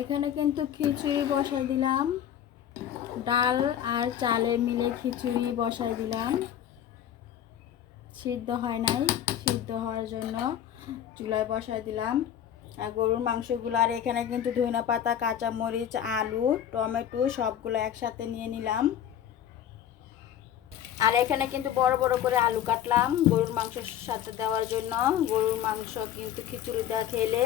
এখানে কিন্তু খিচুড়ি বসাই দিলাম। ডাল আর চালে মিলে খিচুড়ি বসাই দিলাম। সিদ্ধ হয় নাই, সিদ্ধ হওয়ার জন্য চুলায় বসাই দিলাম। আর গরুর মাংসগুলো, আর এখানে কিন্তু ধনিয়া পাতা, কাঁচামরিচ, আলু, টমেটো সবগুলো একসাথে নিয়ে নিলাম। আর এখানে কিন্তু বড় বড় করে আলু কাটলাম গরুর মাংসের সাথে দেওয়ার জন্য। গরুর মাংস কিন্তু খিচুড়ি দেওয়া খেলে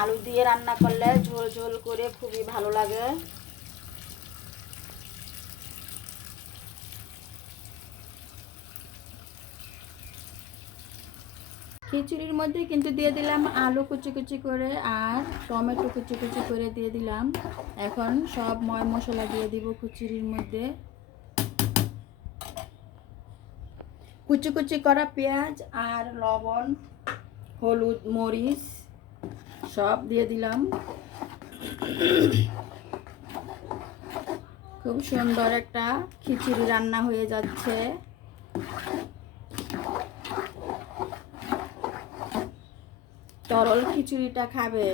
আলু দিয়ে রান্না করলে ঝোল ঝোল করে খুবই ভালো লাগে। খিচুড়ির মধ্যে কিন্তু দিয়ে দিলাম আলু কুচি কুচি করে আর টমেটো কুচি কুচি করে দিয়ে দিলাম। এখন সব ময় মশলা দিয়ে দিব খিচুড়ির মধ্যে। কুচি কুচি করা পেঁয়াজ আর লবণ, হলুদ, মরিচ সব দিয়ে দিলাম। খুব সুন্দর একটা খিচুড়ি রান্না হয়ে যাচ্ছে। তরল খিচুড়িটা খাবে।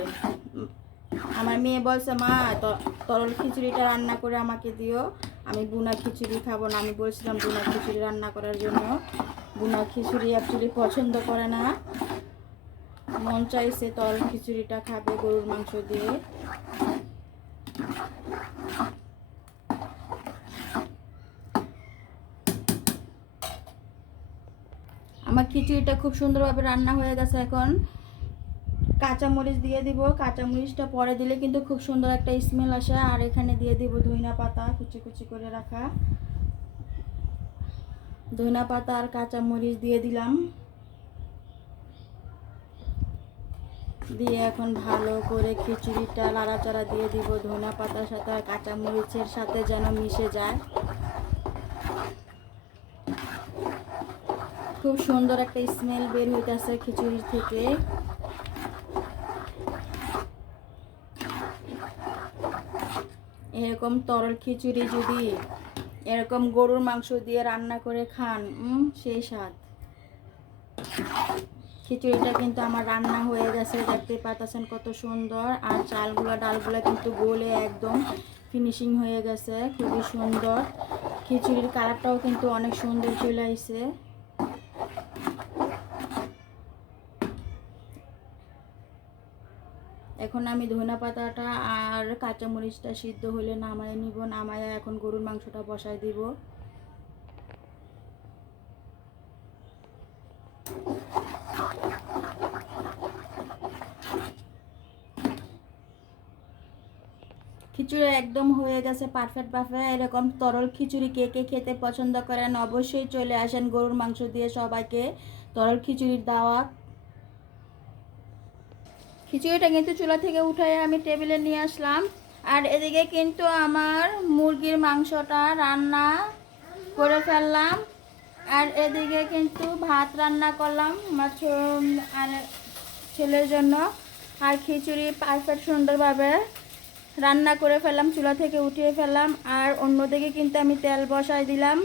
আমার মেয়ে বলছে, মা তরল খিচুড়িটা রান্না করে আমাকে দিও। আমি বুনা খিচুড়ি খাব না। আমি বলছিলাম, বুনা খিচুড়ি রান্না করার জন্য। বুনা খিচুড়ি অ্যাকচুয়ালি পছন্দ করে না। মন চাইছে তরল খিচুড়িটা খাবে গরুর মাংস দিয়ে। আমার খিচুড়িটা খুব সুন্দরভাবে রান্না হয়ে গেছে এখন। কাঁচামরিচ দিয়ে দিব। কাঁচামরিচটা পরে দিলে কিন্তু খুব সুন্দর একটা স্মেল আসে। আর এখানে দিয়ে দিব ধইনা পাতা কুচি কুচি করে রাখা। ধইনা পাতা আর কাঁচামরিচ দিয়ে দিলাম। দিয়ে এখন ভালো করে খিচুড়িটা লাড়াচাড়া দিয়ে দিব। ধইনা পাতার সাথে আর কাঁচামরিচের সাথে যেন মিশে যায়। খুব সুন্দর একটা স্মেল বের হইতেছে খিচুড়ির থেকে। এরকম তরল খিচুড়ি যদি, এরকম গরুর মাংস দিয়ে রান্না করে খান সেই স্বাদ। খিচুড়িটা কিন্তু আমার রান্না হয়ে গেছে দেখতে পাচ্ছেন কত সুন্দর। আর চালগুলো, ডালগুলো কিন্তু গলে একদম ফিনিশিং হয়ে গেছে, খুবই সুন্দর। খিচুড়ির কালারটাও কিন্তু অনেক সুন্দর চলে আসছে এখন আমি ধনা পাতাটা আর কাঁচামরিচটা সিদ্ধ হলে নামায় নিব, নামায় এখন গরুর মাংসটা বসায় দিব। খিচুড়ি একদম হয়ে গেছে পারফেক্ট পারফেক্ট এরকম তরল খিচুড়ি কে কে খেতে পছন্দ করেন, অবশ্যই চলে আসেন গরুর মাংস দিয়ে সবাইকে। তরল খিচুড়ির দাওয়াত খিচুড়িটা কিন্তু চুলা থেকে উঠাই আমি টেবিলে নিয়ে আসলাম। আর এদিকে কিন্তু আমার মুরগির মাংসটা রান্না করে ফেললাম। আর এদিকে কিন্তু ভাত রান্না করলাম আমার ছেলের জন্য। আর খিচুড়ি পারফেক্ট সুন্দরভাবে রান্না করে ফেলাম চুলা থেকে উঠিয়ে ফেলাম আর অন্যদিকে কিন্তু আমি তেল বসাই দিলাম।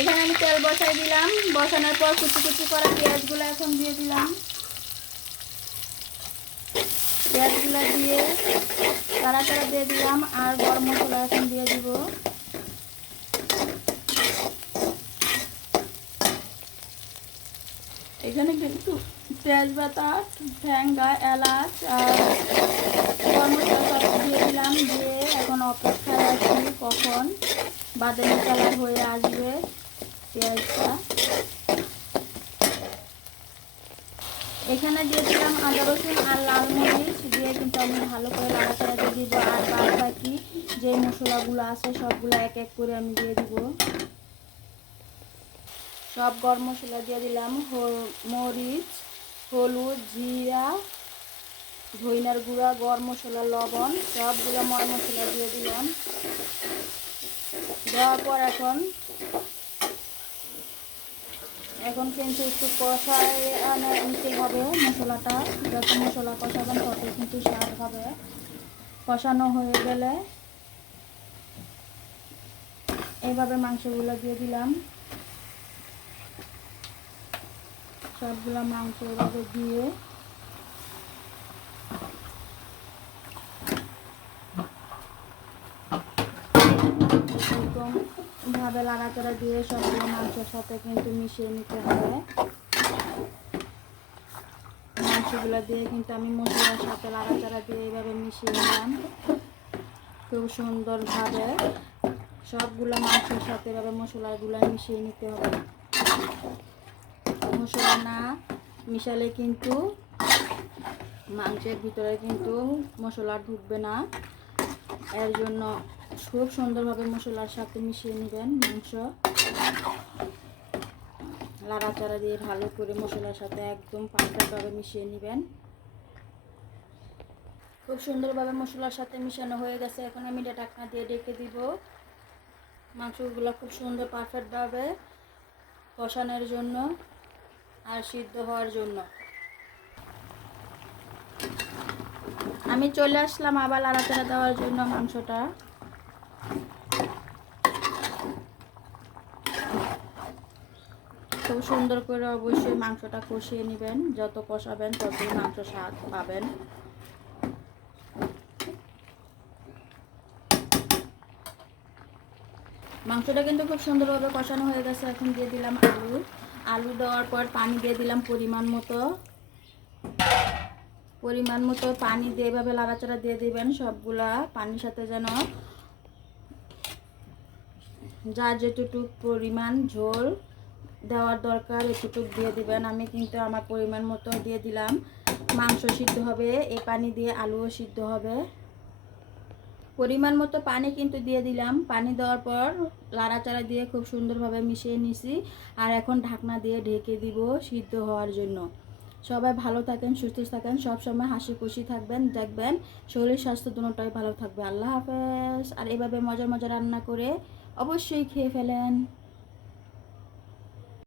এখানে আমি তেল বসাই দিলাম। বসানোর পর কুচি কুচি করা পেঁয়াজগুলো এখন দিয়ে দিলাম। পেঁয়াজগুলো দিয়ে তারা তারা দিয়ে দিলাম, আর গরম মশলা এখন দিয়ে দিব। এখানে কিন্তু তেজপাতা ঠ্যাঙ্গা এলাচ, আর গরম মশলা সব দিয়ে দিয়ে এখন অপেক্ষায় আছি কখন বাদামি কালার হয়ে আসবে পেঁয়াজটা। এখানে দিয়ে দিলাম আদা, রসুন আর লাল মরিচ দিয়ে কিন্তু আমি ভালো করে নাড়াচাড়া দিয়ে দিব আর বাদ বাকি যে মশলাগুলো আছে সবগুলো এক এক করে আমি দিয়ে দিব। সব গরম মশলা দিয়ে দিলাম মরিচ, হলুদ, জিরা ধইনার গুঁড়া গরম মশলা, লবণ, সবগুলো ময় মশলা দিয়ে দিলাম। দেওয়ার পর এখন এখন কিন্তু একটু কষায় নিতে হবে মশলাটা। যত মশলা কষাবেন তত কিন্তু স্বাদ হবে। কষানো হয়ে গেলে এইভাবে মাংসগুলো দিয়ে দিলাম। সবগুলো মাংস এভাবে দিয়ে ভাবে লাড়াচাড়া দিয়ে সবগুলো মাংসের সাথে কিন্তু মিশিয়ে নিতে হবে। মাংসগুলো দিয়ে কিন্তু আমি মশলার সাথে লাড়াচাড়া দিয়ে এইভাবে মিশিয়ে নিলাম। খুব সুন্দরভাবে সবগুলো মাংসের সাথে এভাবে মশলাগুলো মিশিয়ে নিতে হবে। মশলা না মিশালে কিন্তু মাংসের ভিতরে কিন্তু মশলা ঢুকবে না। এর জন্য খুব সুন্দরভাবে মশলার সাথে মিশিয়ে নেবেন মাংস। লাড়াচাড়া দিয়ে ভালো করে মশলার সাথে একদম পাতলাভাবে মিশিয়ে নেবেন। খুব সুন্দরভাবে মশলার সাথে মিশানো হয়ে গেছে। এখন আমি এটা ঢাকনা দিয়ে ডেকে দিব। মাংসগুলো খুব সুন্দর পারফেক্টভাবে কষানোর জন্য আর সিদ্ধ হওয়ার জন্য। আমি চলে আসলাম আবার লাড়াচাড়া দেওয়ার জন্য মাংসটা। খুব সুন্দর করে অবশ্যই মাংসটা কষিয়ে নেবেন। যত কষাবেন ততই মাংস স্বাদ পাবেন। মাংসটা কিন্তু খুব সুন্দরভাবে কষানো হয়ে গেছে। এখন দিয়ে দিলাম আলু। আলু দেওয়ার পর পানি দিয়ে দিলাম পরিমাণ মতো। পরিমাণ মতো পানি দিয়ে এভাবে লাড়াচাড়া দিয়ে দিবেন সবগুলা পানির সাথে যেন। যা যেটুটুক পরিমাণ ঝোল দেওয়ার দরকার এটুটুক দিয়ে দিবেন। আমি কিন্তু আমার পরিমাণ মতো দিয়ে দিলাম। মাংস সিদ্ধ হবে, এই পানি দিয়ে আলুও সিদ্ধ হবে। পরিমাণ মতো পানি কিন্তু দিয়ে দিলাম। পানি দেওয়ার পর লাড়াচাড়া দিয়ে খুব সুন্দরভাবে মিশিয়ে নিছি। আর এখন ঢাকনা দিয়ে ঢেকে দিব সিদ্ধ হওয়ার জন্য। সবাই ভালো থাকেন, সুস্থ থাকেন, সব সময় হাসি খুশি থাকবেন, দেখবেন শরীর স্বাস্থ্য দুটোটাই ভালো থাকবে। আল্লাহ হাফেজ। আর এভাবে মজার মজা রান্না করে অবশ্যই খেয়ে ফেলেন।